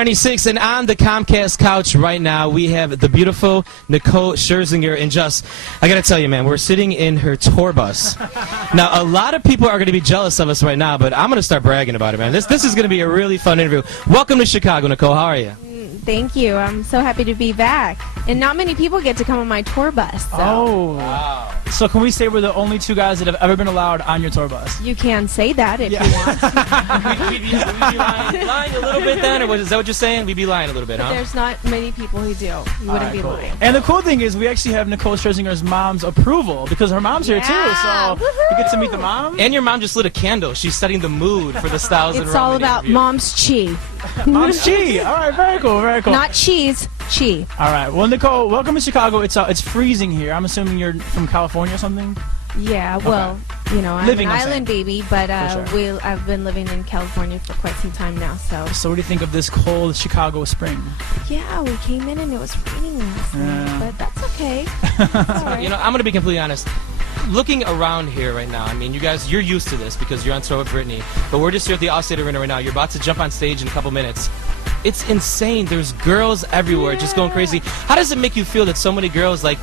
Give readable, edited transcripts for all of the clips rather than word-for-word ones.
B96, and on the Comcast couch right now, we have the beautiful Nicole Scherzinger. And just, I gotta tell you, man, we're sitting in her tour bus. Now, a lot of people are gonna be jealous of us right now, but I'm gonna start bragging about it, man. This is gonna be a really fun interview. Welcome to Chicago, Nicole. How are you? Thank you. I'm so happy to be back. And not many people get to come on my tour bus. So. Oh. Wow. So can we say we're the only two guys that have ever been allowed on your tour bus? You can say that if you want. We'd be lying a little bit then, or is that what you're saying? We'd be lying a little bit, But huh? there's not many people who do. You wouldn't be lying. And the cool thing is we actually have Nicole Scherzinger's mom's approval because her mom's here too. So we get to meet the mom. And your mom just lit a candle. She's setting the mood for the Styles and It's all Roman about interview. mom's chi. Mom's chi. All right, very cool, very cool. Not cheese, chi. All right. Well, Nicole, welcome to Chicago. It's freezing here. I'm assuming you're from California or something. Yeah, well, you know, I'm Living, an I'm saying. island baby, but For I've been living in California for quite some time now, so. So what do you think of this cold Chicago spring? Yeah, we came in and it was raining last night, but that's okay. It's all right. You know, I'm gonna be completely honest. Looking around here right now, I mean, you guys, you're used to this because you're on tour with Britney, but we're just here at the Allstate Arena right now. You're about to jump on stage in a couple minutes. It's insane. There's girls everywhere just going crazy. How does it make you feel that so many girls like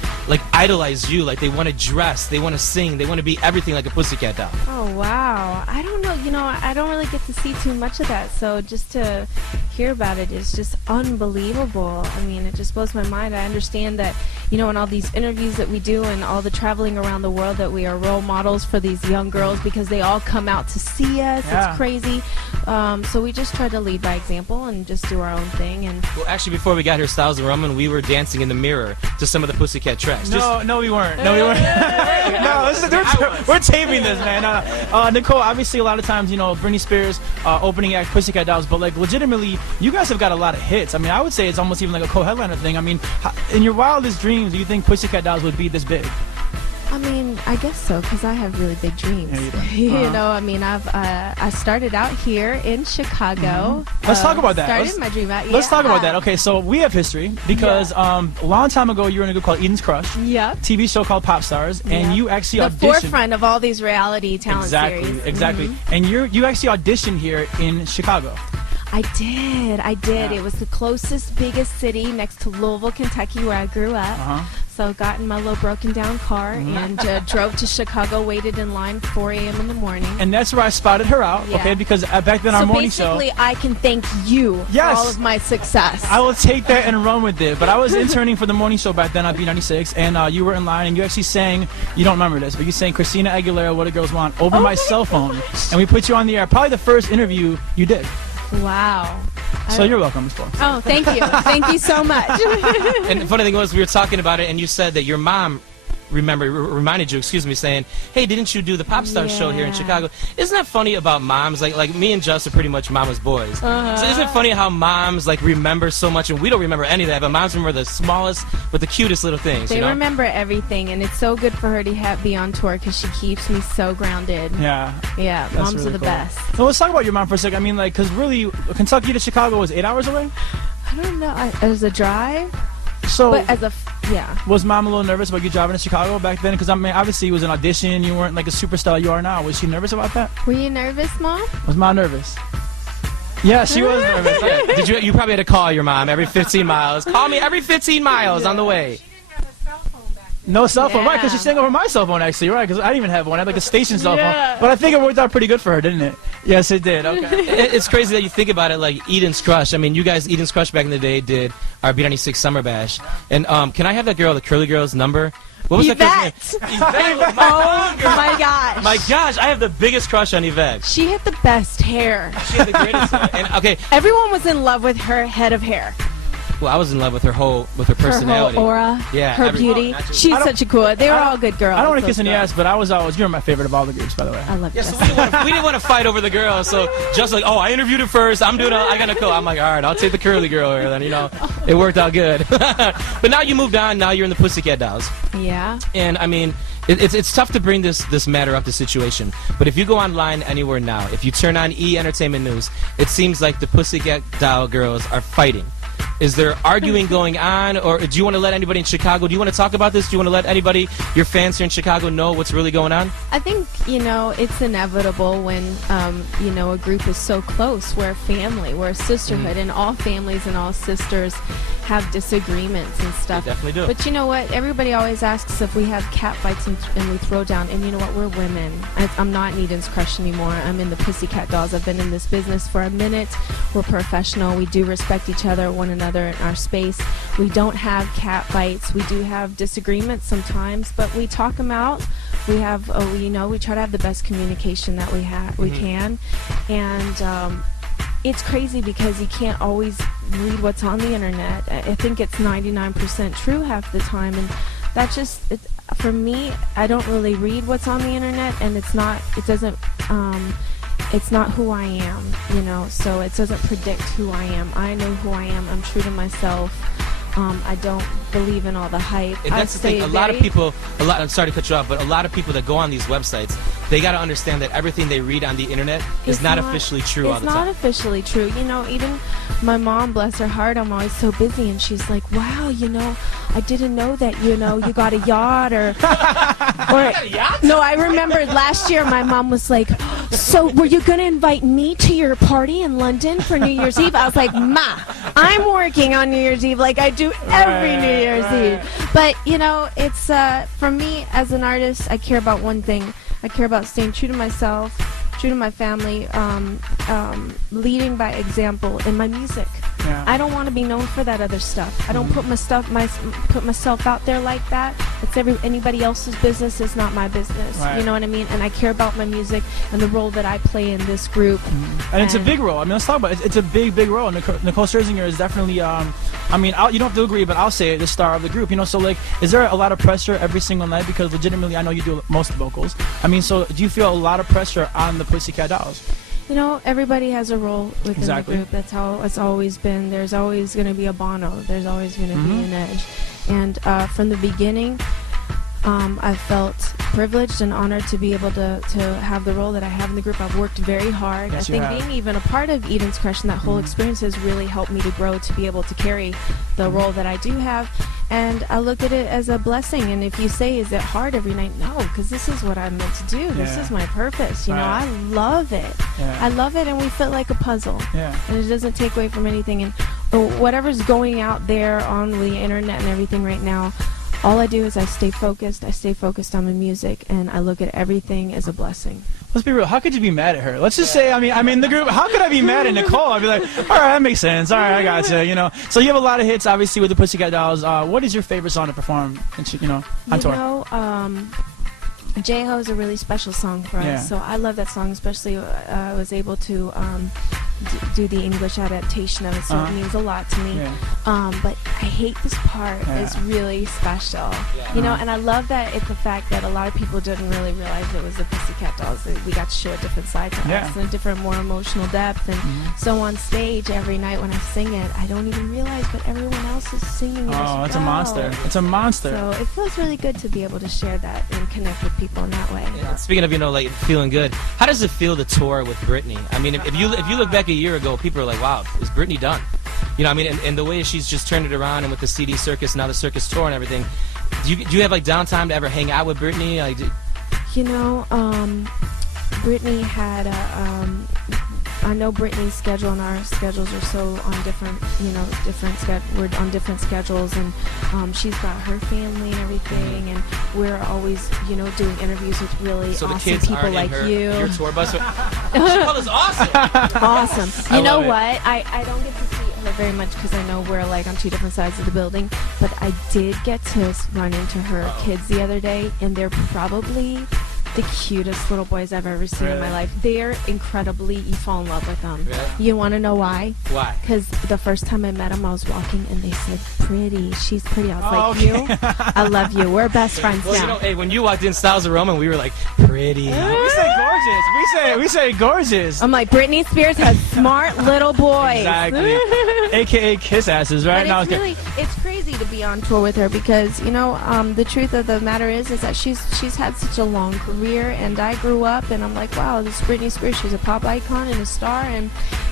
idolize you? Like they want to dress, they want to sing, they want to be everything like a Pussycat doll. Oh, wow. I don't know. You know, I don't really get to see too much of that. So just to hear about it is just unbelievable. I mean, it just blows my mind. I understand that, you know, in all these interviews that we do and all the traveling around the world that we are role models for these young girls because they all come out to see us. Yeah. It's crazy. So we just try to lead by example and just do our own thing. And Well, actually, before we got here, Styles and Roman, we were dancing in the mirror to some of the Pussycat tracks. No, we weren't. No, we weren't. No, we're taping this, man. Nicole, obviously, a lot of times, you know, Britney Spears opening act, Pussycat Dolls, but like legitimately, you guys have got a lot of hits. I mean, I would say it's almost even like a co-headliner thing. I mean, in your wildest dreams, do you think Pussycat Dolls would be this big? I mean, I guess so, because I have really big dreams. Yeah, you do. You know, I mean, I started out here in Chicago. Let's talk about that. Started my dream out. Let's talk about that. Yeah. Okay, so we have history because a long time ago you were in a group called Eden's Crush, Yep. TV show called Pop Stars, and Yep. you actually The auditioned. forefront of all these reality talent series. Exactly. And you actually auditioned here in Chicago. I did. It was the closest, biggest city next to Louisville, Kentucky, where I grew up. So got in my little broken down car and drove to Chicago, waited in line 4 a.m. in the morning. And that's where I spotted her out, Yeah. okay? Because back then our morning show. So basically, I can thank you Yes. for all of my success. I will take that and run with it. But I was interning for the morning show back then on B96, and you were in line, and you actually sang, you don't remember this, but you sang Christina Aguilera, What Do Girls Want, over my cell phone. And we put you on the air. Probably the first interview you did. Wow. So you're welcome, Ms. Paul. Oh, thank you. Thank you so much. And the funny thing was, we were talking about it, and you said that your mom reminded you, saying, "Hey, didn't you do the Pop Star show here in Yeah. Chicago?" Isn't that funny about moms? Like me and Just are pretty much mama's boys. So isn't it funny how moms remember so much, and we don't remember any of that, but moms remember the smallest but the cutest little things. They you know? remember everything, and it's so good for her to be on tour because she keeps me so grounded. Yeah. Yeah, That's moms really are the cool. best. So let's talk about your mom for a second. I mean, because really, Kentucky to Chicago was 8 hours away? I don't know. As a drive, So but as a yeah. was mom a little nervous about you driving to Chicago back then? Because I mean, obviously it was an audition. You weren't like a superstar you are now. Was she nervous about that? Were you nervous, Mom? Was mom nervous? Yeah, she was nervous. Yeah. Did you probably had to call your mom every 15 miles. Call me every 15 miles on the way. No cell phone, right? Because Yeah. she sang over my cell phone, actually, right? Because I didn't even have one. I had like a station cell Yeah. phone. But I think it worked out pretty good for her, didn't it? Yes, it did. Okay. It's crazy that you think about it, like Eden's Crush. I mean, you guys, Eden's Crush back in the day did our B96 Summer Bash. And can I have that girl, the curly girl's number? What was that girl's Yvette. name? Yvette. Oh my gosh. My gosh, I have the biggest crush on Yvette. She had the best hair. She had the greatest hair. And okay, Everyone was in love with her head of hair. well, I was in love with her personality. Her whole aura, Yeah, her every- beauty. not just- She's I don't- such a cool. They were I don't- all good girls. I don't want to those kiss any girls. ass, but you were my favorite of all the groups, by the way. I love Yeah, so Jessica. we didn't want to fight over the girl, so just like, oh, I interviewed her first, I gotta go. I'm like, all right, I'll take the curly girl here, then, you know, it worked out good. But now you moved on, now you're in the Pussycat Dolls. Yeah. And I mean, it's tough to bring this matter up, this situation. But if you go online anywhere now, if you turn on E! Entertainment News, it seems like the Pussycat Doll girls are fighting. Is there arguing going on, or do you want to let anybody in Chicago? Do you want to talk about this? Do you want to let anybody, your fans here in Chicago, know what's really going on? I think, it's inevitable when, a group is so close. We're a family, we're a sisterhood, and all families and all sisters have disagreements and stuff. They definitely do. But you know what? Everybody always asks if we have cat fights and we throw down. And you know what? We're women. I'm not in Eden's Crush anymore. I'm in the Pussycat Dolls. I've been in this business for a minute. We're professional. We do respect each other, one another in our space. We don't have cat fights. We do have disagreements sometimes, but we talk them out. We have, we try to have the best communication that we can. And it's crazy because you can't always read what's on the internet. I think it's 99% true half the time, and that just, for me, I don't really read what's on the internet, and it's not who I am, so it doesn't predict who I am. I know who I am. I'm true to myself. I don't believe in all the hype. And that's the thing. A lot of people, I'm sorry to cut you off, but a lot of people that go on these websites, they got to understand that everything they read on the internet is not officially true all the time. It's not officially true. Even my mom, bless her heart, I'm always so busy, and she's like, wow, I didn't know that, you got a yacht or no, I remember last year my mom was like, so were you going to invite me to your party in London for New Year's Eve? I was like, Ma, I'm working on New Year's Eve like I do every New Year's Eve. But, it's, for me as an artist, I care about one thing. I care about staying true to myself, true to my family, leading by example in my music. Yeah. I don't want to be known for that other stuff. I don't put myself out there like that. It's anybody else's business. It's not my business. Right. You know what I mean? And I care about my music and the role that I play in this group. And it's a big role. I mean, let's talk about it. It's a big role. Nicole Scherzinger is definitely, you don't have to agree, but I'll say it, the star of the group. So is there a lot of pressure every single night? Because legitimately, I know you do most of the vocals. So do you feel a lot of pressure on the Pussycat Dolls? Everybody has a role within the group. That's how it's always been. There's always going to be a Bono. There's always going to be an Edge. And from the beginning, I felt privileged and honored to be able to have the role that I have in the group. I've worked very hard. Yes, I think being even a part of Eden's Crush and that whole experience has really helped me to grow to be able to carry the role that I do have. And I look at it as a blessing. And if you say, is it hard every night? No, because this is what I'm meant to do. This is my purpose. I love it. Yeah. I love it, and we fit like a puzzle. Yeah. And it doesn't take away from anything. And whatever's going out there on the internet and everything right now, all I do is I stay focused. I stay focused on my music, and I look at everything as a blessing. Let's be real. How could you be mad at her? Let's just say, I'm in the group. How could I be mad at Nicole? I'd be like, all right, that makes sense. All right, I got you. So you have a lot of hits, obviously, with the Pussycat Dolls. What is your favorite song to perform, on tour? J-Ho is a really special song for us, so I love that song, especially I was able to do the English adaptation of it, so it means a lot to me. But I hate this part. It's really special, and I love that it's the fact that a lot of people didn't really realize it was the Pussycat Dolls. We got to show a different side to us and a different, more emotional depth. And so on stage every night when I sing it, I don't even realize, but everyone else is singing it as well. It's a monster. It's a monster. So it feels really good to be able to share that and connect with people in that way. Yeah. Speaking of feeling good, how does it feel to tour with Britney? I mean, if you look back a year ago, people are like, wow, is Britney done? And the way she's just turned it around, and with the CD circus, now the circus tour and everything, do you have downtime to ever hang out with Britney? Britney had I know Britney's schedule and our schedules are so on different, we're on different schedules, and she's got her family and everything, and we're always, doing interviews with really awesome people like you. Your tour bus. She called us awesome. Awesome. You know what? I don't get to see her very much because I know we're on two different sides of the building, but I did get to run into her kids the other day, and they're probably the cutest little boys I've ever seen in my life. They're incredibly, you fall in love with them. Really? You want to know why? Why? Because the first time I met them, I was walking and they said, pretty, she's pretty. I was like, you? I love you. We're best friends now. Hey, when you walked in Styles of Roman, we were like, pretty. We say gorgeous. We say gorgeous. I'm like, Britney Spears has smart little boys. Exactly. AKA kiss asses, right? But it's crazy to be on tour with her because, the truth of the matter is that she's had such a long career, and I grew up and I'm like, wow, this is Britney Spears. She's a pop icon and a star, and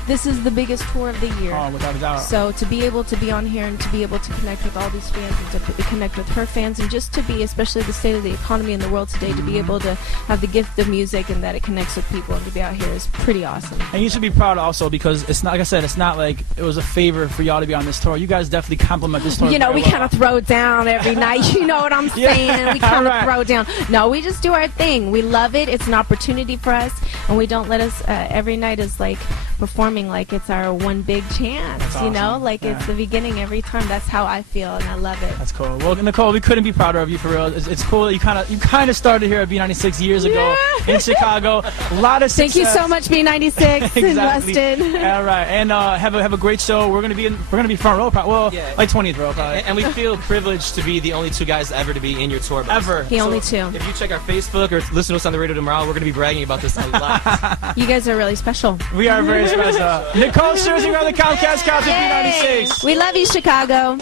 this is the biggest tour of the year. Oh, without a doubt. So to be able to be on here and to be able to connect with all these fans and to connect with her fans and just to be, especially the state of the economy in the world today, to be able to have the gift of music and that it connects with people and to be out here is pretty awesome. And you should be proud also because it's not, like I said, it's not like it was a favor for y'all to be on this tour. You guys definitely compliment this tour. You know, very we well. kind of throw down every night. You know what I'm saying? We kind of throw down. No, we just do our thing. We love it. It's an opportunity for us, and we don't let us. Every night is like performing like it's our one big chance. That's You know, awesome. like Yeah. it's the beginning every time. That's how I feel, and I love it. That's cool. Well, Nicole, we couldn't be prouder of you for real. It's cool that you kind of started here at B96 years ago in Chicago. A lot of success. Thank you so much, B96 in Weston. All right, and have a great show. We're gonna be front row, well, Yeah. like 20th row, probably. And we feel privileged to be the only two guys ever to be in your tour bus. Ever. The only two. If you check our Facebook or listen to us on the radio tomorrow, we're going to be bragging about this a lot. You guys are really special. We are very special. Nicole Scherzinger on the Comcast Cast at Yay! B96. We love you, Chicago.